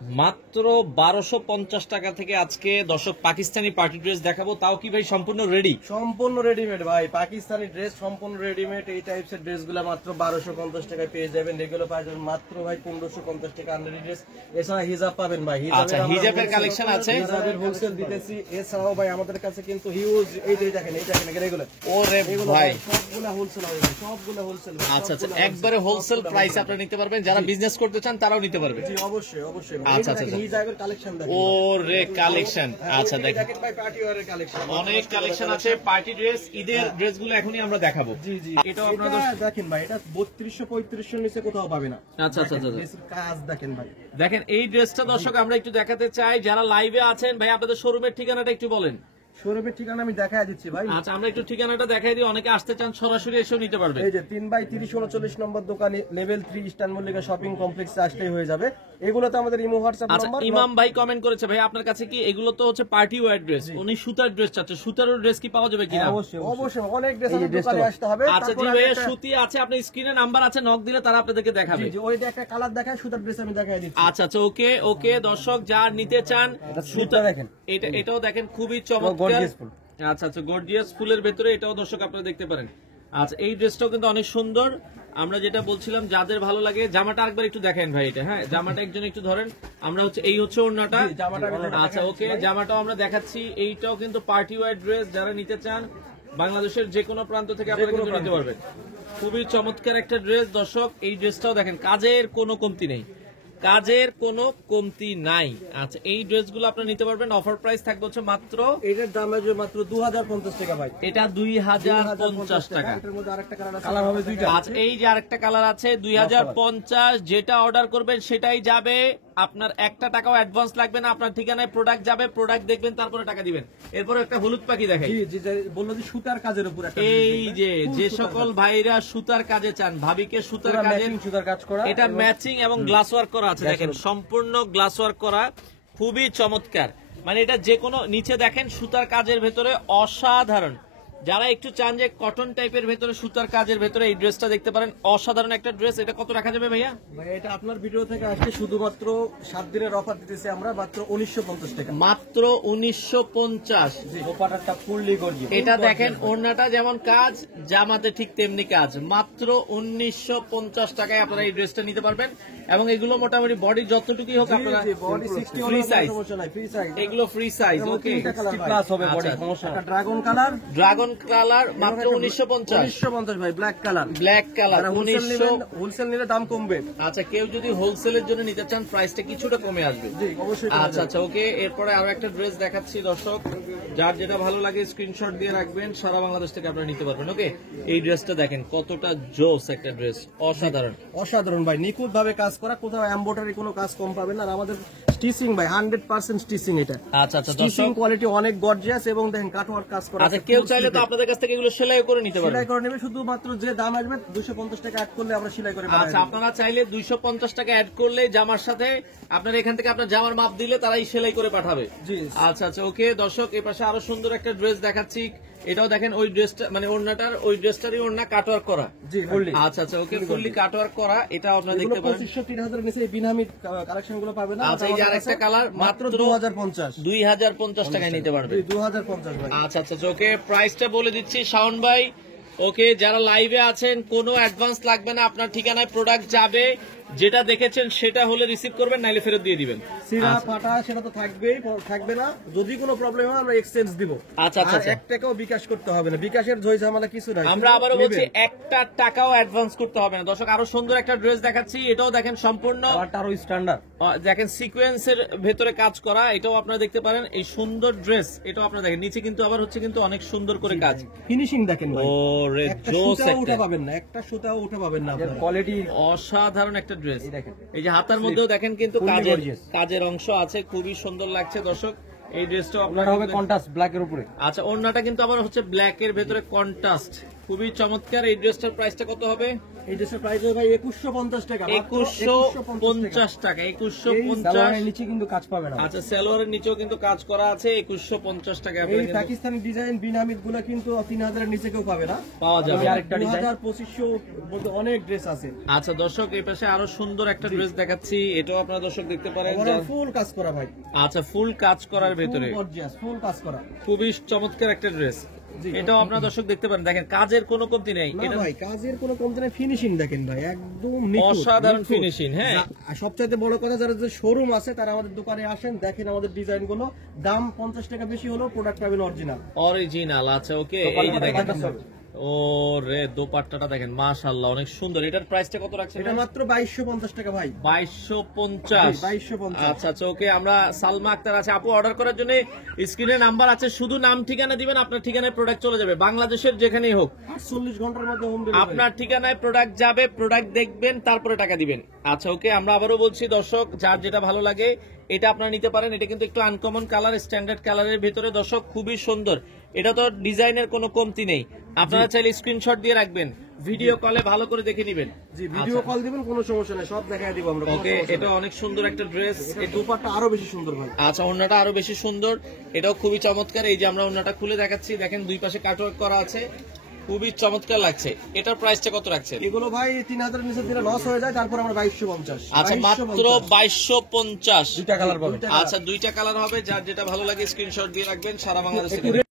মাত্র 1250 টাকা থেকে আজকে দর্শক পাকিস্তানি পার্টি ড্রেস দেখাবো, তাও কি ভাই সম্পূর্ণ রেডি? সম্পূর্ণ রেডিমেড ভাই, পাকিস্তানি ড্রেস সম্পূর্ণ রেডিমেড। এই টাইপস এর ড্রেস গুলো মাত্র 1250 টাকায় পেয়ে যাবেন। এগুলো পাওয়া যাবে মাত্র ভাই 1550 টাকা আন্ডারি ড্রেস। এছাড়া হিজাব পাবেন ভাই, আচ্ছা, হিজাবের কালেকশন আছে, হিজাবের হোলসেল দিতেছি। এছাড়াও ভাই আমাদের কাছে কিন্তু হিউজ এই দেখেন এগুলো ওরে ভাই সবগুলো হোলসেল হবে ভাই, সবগুলো হোলসেল। আচ্ছা আচ্ছা, একবারে হোলসেল প্রাইস আপনারা নিতে পারবেন, যারা বিজনেস করতে চান তারাও নিতে পারবে। জি অবশ্যই অবশ্যই। আচ্ছা আচ্ছা, হিজাবের কালেকশন দেখেন। ওরে কালেকশন, আচ্ছা দেখেন ভাই পার্টি ওয়্যারের কালেকশন, অনেক কালেকশন আছে পার্টি ড্রেস। ঈদের ড্রেসগুলো এখনই আমরা দেখাবো। জি জি, এটাও আপনাদের দেখেন ভাই, এটা 3200 3500 নিচে কোথাও পাবে না। আচ্ছা আচ্ছা আচ্ছা, ড্রেসের কাজ দেখেন ভাই। দেখেন এই ড্রেসটা দর্শক আমরা একটু দেখাতে চাই, যারা লাইভে আছেন ভাই আপনাদের শোরুমের ঠিকানাটা একটু বলেন। শোরুমের ঠিকানা আমি দেখাই দিচ্ছি ভাই। আচ্ছা, আমরা একটু ঠিকানাটা দেখাই দিই, অনেকে আসতে চান সরাসরি এসেও নিতে পারবে। এই যে 3/30 39 নম্বর দোকানে লেভেল 3 ইস্টার্ন মল্লিকা শপিং কমপ্লেক্সে আসলেই হয়ে যাবে। এগুলো তো আমাদের ইমো হোয়াটসঅ্যাপ আচ্ছা, নাম্বার। ইমাম ভাই কমেন্ট করেছে ভাই আপনার কাছে কি এগুলো তো হচ্ছে পার্টি ওয়্যার ড্রেস, উনি সুতার ড্রেস চাচ্ছে, সুতারও ড্রেস কি পাওয়া যাবে কিনা? অবশ্যই অবশ্যই, অনেক ড্রেস আমাদের দোকানে আসতে হবে। আচ্ছা জি ভাইয়া, সুতি আছে, আপনার স্ক্রিনে নাম্বার আছে, নক দিলে তারা আপনাদেরকে দেখাবে। জি, ওইটা একটা কালার দেখায়, সুতার ড্রেস আমি দেখাই দিচ্ছি। আচ্ছা আচ্ছা, ওকে ওকে দর্শক, যা নিতে চান সুতা দেখেন, এটাও দেখেন খুবই চমৎকার। আচ্ছা আচ্ছা, গর্জিয়াস ফুলের ভেতরে এটাও দর্শক আপনারা দেখতে পারেন। আচ্ছা, এই ড্রেসটাও কিন্তু অনেক সুন্দর। আমরা যেটা বলছিলাম, যাদের ভালো লাগে, জামাটা আরেকবার একটু দেখেন ভাই এটা। হ্যাঁ, জামাটা একজন একটু ধরেন, আমরা হচ্ছে এই হচ্ছে ওড়নাটা। আচ্ছা ওকে, জামাটাও আমরা দেখাচ্ছি। এইটাও কিন্তু পার্টি ওয়্যার ড্রেস, যারা নিতে চান বাংলাদেশের যে কোনো প্রান্ত থেকে আপনারা কিন্তু নিতে পারবেন। খুবই চমৎকার একটা ড্রেস দর্শক। এই ড্রেসটাও দেখেন, কাজের কোনো কমতি নেই, কাজের কোনো কমতি নাই। আচ্ছা, এই ড্রেসগুলো আপনারা নিতে পারবেন, অফার প্রাইস থাকবে হচ্ছে মাত্র, এটার দাম আসবে মাত্র 2050 টাকা ভাই। এটা 2050 টাকা। এটার মধ্যে আরেকটা কালার হবে দুইটা। আচ্ছা, এই যে আরেকটা কালার আছে 2050, যেটা অর্ডার করবেন সেটাই যাবে। আপনার একটা টাকাও অ্যাডভান্স লাগবে না, আপনার ঠিকানায় প্রোডাক্ট যাবে, প্রোডাক্ট দেখবেন তারপরে টাকা দিবেন। এরপর একটা হলুদ পাখি দেখাই। জি জি, বললো যে সুতার কাজের উপর একটা। এই যে সকল ভাইরা সুতার কাজে চান, ভাবিকে সুতার কাজে, সুতার কাজ করা, এটা ম্যাচিং এবং গ্লাস ওয়ার্ক করা আছে, দেখেন সম্পূর্ণ গ্লাস ওয়ার্ক করা, খুবই চমৎকার। মানে এটা যে কোনো, নিচে দেখেন সুতার কাজের ভেতরে অসাধারণ। যারা একটু চান যে কটন টাইপের ভেতরে সুতার কাজের ভেতরে, এই ড্রেসটা দেখতে পারেন, অসাধারণ একটা ড্রেস। এটা কত রাখা যাবে ভাইয়া? ভাই এটা আপনার ভিডিও থেকে আসছে, শুধুমাত্র 7 দিনের অফার দিতেছি আমরা, মাত্র 1950 টাকা। মাত্র 1950। দোপাট্টাটা ফুললি গর্জিয়াস। এটা দেখেন, ওড়নাটা যেমন কাজ, জামাতে ঠিক তেমনি কাজ। মাত্র 1950 টাকায় আপনারা এই ড্রেসটা নিতে পারবেন। এবং এগুলো মোটামুটি বডি যতটুকুই হোক আপনারা বডি 60 ফ্রি সাইজ, সমস্যা নাই, ফ্রি সাইজ। এগুলো ফ্রি সাইজ। ওকে, 60 প্লাস হবে বডি, আচ্ছা, সমস্যা না। ড্রাগন কালার, ড্রাগন কালার মাত্র 1950। 1950 ভাই, black colour. Black colour 1900। Wholesale নিলে দাম কমবে। আচ্ছা, কেউ যদি হোলসেলের জন্য নিতে চান প্রাইসটা কিছুটা কমে আসবে। জি অবশ্যই। আচ্ছা আচ্ছা, ওকে। এরপরে আরো একটা ড্রেস দেখাচ্ছি দর্শক, যার যেটা ভালো লাগে স্ক্রিনশট দিয়ে রাখবেন, সারা বাংলাদেশ থেকে আপনারা নিতে পারবেন। ওকে, এই ড্রেসটা দেখেন কতটা জোস একটা ড্রেস, অসাধারণ অসাধারণ ভাই, নিখুঁত ভাবে কাজ করা, কোথাও এমব্রয়ডারি কোনো কাজ কম পাবেন না। আর আমাদের স্টিচিং ভাই 100% স্টিচিং এটা। আচ্ছা আচ্ছা, স্টিচিং দর্শক কোয়ালিটি অনেক গর্জিয়াস, এবং দেখেন কাটওয়ার্ক কাজ করা। আচ্ছা, কেউ চাইলে তো আপনাদের কাছ থেকে এগুলো সেলাই করে নিতে পারবেন। সেলাই করে নেবে, শুধুমাত্র যে দাম আসবে 250 টাকা অ্যাড করলে আমরা সেলাই করে পাঠাই আচ্ছা, দেব। আপনারা চাইলে 250 টাকা অ্যাড করলে জামার সাথে আপনার এখান থেকে আপনার জামার মাপ দিলে তারাই সেলাই করে পাঠাবে। জি আচ্ছা আচ্ছা, ওকে দর্শক, এর পাশে আরো সুন্দর একটা ড্রেস দেখাচ্ছি। এটাও দেখেন, ওই ড্রেসটা মানে ওড়নাটার, ওই ড্রেসটারই ওড়না কাটওয়ার্ক করা। জি ফুললি। আচ্ছা আচ্ছা, ওকে, ফুললি কাটওয়ার্ক করা, এটা আপনারা দেখতে পারেন। 2500 3000 নিচে এই বিনামি কালেকশন গুলো পাবেন না। আচ্ছা, এই যে আরেকটা কালার মাত্র 2050। 2050 টাকায় নিতে পারবে। 2050 ভাই। আচ্ছা আচ্ছা, ওকে, প্রাইসটা বলে দিচ্ছি শাওন ভাই। ওকে, যারা লাইভে আছেন কোনো অ্যাডভান্স লাগবে না, আপনার ঠিকানায় প্রোডাক্ট যাবে, যেটা দেখেছেন সেটা হলে রিসিভ করবেন, নাইলে ফেরত দিয়ে দিবেন। সিরা ফাটা সেটা তো থাকবেই, থাকবে না। যদি কোনো প্রবলেম হয় আমরা এক্সচেঞ্জ দিব। আচ্ছা আচ্ছা, আর 1 টাকাও বিকাশ করতে হবে না, বিকাশের ঝই ঝামেলা কিছু নাই। আমরা আবারও বলছি, একটা টাকাও অ্যাডভান্স করতে হবে না। দর্শক, আরো সুন্দর একটা ড্রেস দেখাচ্ছি, এটাও দেখেন সম্পূর্ণ আরো স্ট্যান্ডার্ড, দেখেন সিকোয়েন্সের ভেতরে কাজ করা, এটাও আপনারা দেখতে পারেন। এই সুন্দর ড্রেস, এটাও আপনারা দেখেন, নিচে কিন্তু আবার হচ্ছে কিন্তু অনেক সুন্দর করে কাজ, ফিনিশিং দেখেন ভাই। ও রে, একটা জোস সুতাও একটা, উঠে পাবেন না, একটা সুতাও উঠে পাবেন না। কোয়ালিটি অসাধারণ একটা ড্রেস। দেখেন, এই যে হাতার মধ্যেও দেখেন কিন্তু Fully কাজের gorgeous। কাজের অংশ আছে, খুবই সুন্দর লাগছে দর্শক। এই ড্রেসটাও আপনার হবে কন্ট্রাস্ট ব্ল্যাক এর উপরে। আচ্ছা, ওড়নাটা কিন্তু আবার হচ্ছে ব্ল্যাক এর ভেতরে কন্ট্রাস্ট, খুবই চমৎকার। এই ড্রেসটার প্রাইসটা কত হবে? এই ড্রেসের প্রাইস ভাই 2150 টাকা, 2150 টাকা। 2150 নিচে কিন্তু কাজ পাবে না। আচ্ছা, সালোয়ারের নিচেও কিন্তু কাজ করা আছে। 2150 টাকা এই পাকিস্তানি ডিজাইন বিনামিদ গুলা কিন্তু 3000 এর নিচে কেউ পাবে না, পাওয়া যাবে। আরেকটা ডিজাইন 2500 বলতে অনেক ড্রেস আছে। আচ্ছা দর্শক, এই পাশে আরো সুন্দর একটা ড্রেস দেখাচ্ছি, এটাও আপনারা দর্শক দেখতে পারেন। ফুল কাজ করা ভাই। আচ্ছা, ফুল কাজ করার ভেতরে ফুল কাজ করা, খুবই চমৎকার একটা ড্রেস। এটাও আপনারা দর্শক দেখতে পারেন। দেখেন কাজের কোনো কমতি নেই। এটা ভাই কাজের কোনো কমতি নেই, ফিনিশিং দেখেন ভাই একদম নিখুঁত, অসাধারণ ফিনিশিং। হ্যাঁ, আর সবচেয়ে বড় কথা, যারা যে শোরুম আছে তারা আমাদের দোকানে আসেন, দেখেন আমাদের ডিজাইন গুলো, দাম 50 টাকা বেশি হলো, প্রোডাক্ট পাবেন অরিজিনাল। অরিজিনাল। আচ্ছা ওকে, এই যে দেখেন, ও রে দোপাট্টাটা দেখেন, মাশাআল্লাহ অনেক সুন্দর। এটার প্রাইসটা কত রাখছেন? এটা মাত্র 2250 টাকা ভাই। 2250। 2250। আচ্ছা আচ্ছা ওকে। আমরা সালমা আক্তার আছে আপু, অর্ডার করার জন্য স্ক্রিনে নাম্বার আছে, শুধু নাম ঠিকানা দিবেন, আপনার ঠিকানায় প্রোডাক্ট চলে যাবে, বাংলাদেশের যেখানেই হোক। 48 ঘন্টার মধ্যে হোম ডেলিভারি। আপনার ঠিকানায় প্রোডাক্ট যাবে, প্রোডাক্ট দেখবেন, তারপরে টাকা দিবেন। আচ্ছা ওকে, আমরা আবারও বলছি দর্শক, যার যেটা ভালো লাগে এটা আপনারা নিতে পারেন। এটা কিন্তু একটু আনকমন কালার, স্ট্যান্ডার্ড কালারের ভিতরে দর্শক, খুবই সুন্দর। এটা তো ডিজাইনের কোনো কমতি নেই। আপনারা চাইলে স্ক্রিনশট দিয়ে রাখবেন, ভিডিও কলে ভালো করে দেখে নেবেন। জি, ভিডিও কল দিবেন, কোনো সমস্যা নেই, সব দেখায় দিব আমরা। ওকে, এটা অনেক সুন্দর একটা ড্রেস। এই দুপাট্টা আরো বেশি সুন্দর ভাই। আচ্ছা, ওন্নাটা আরো বেশি সুন্দর, এটাও খুবই চমৎকার। এই যে আমরা ওন্নাটা খুলে দেখাচ্ছি, দেখেন দুই পাশে কাটওয়ার্ক করা আছে, খুবই চমৎকার লাগছে। এটার প্রাইসটা কত রাখছেন? এগুলো ভাই 3000 নিচে দিলে লস হয়ে যায়, তারপর আমরা 2250। আচ্ছা, মাত্র 2250। দুইটা কালার পাবেন। আচ্ছা, দুইটা কালার হবে, যার যেটা ভালো লাগে স্ক্রিনশট দিয়ে রাখবেন, সারা বাংলাদেশে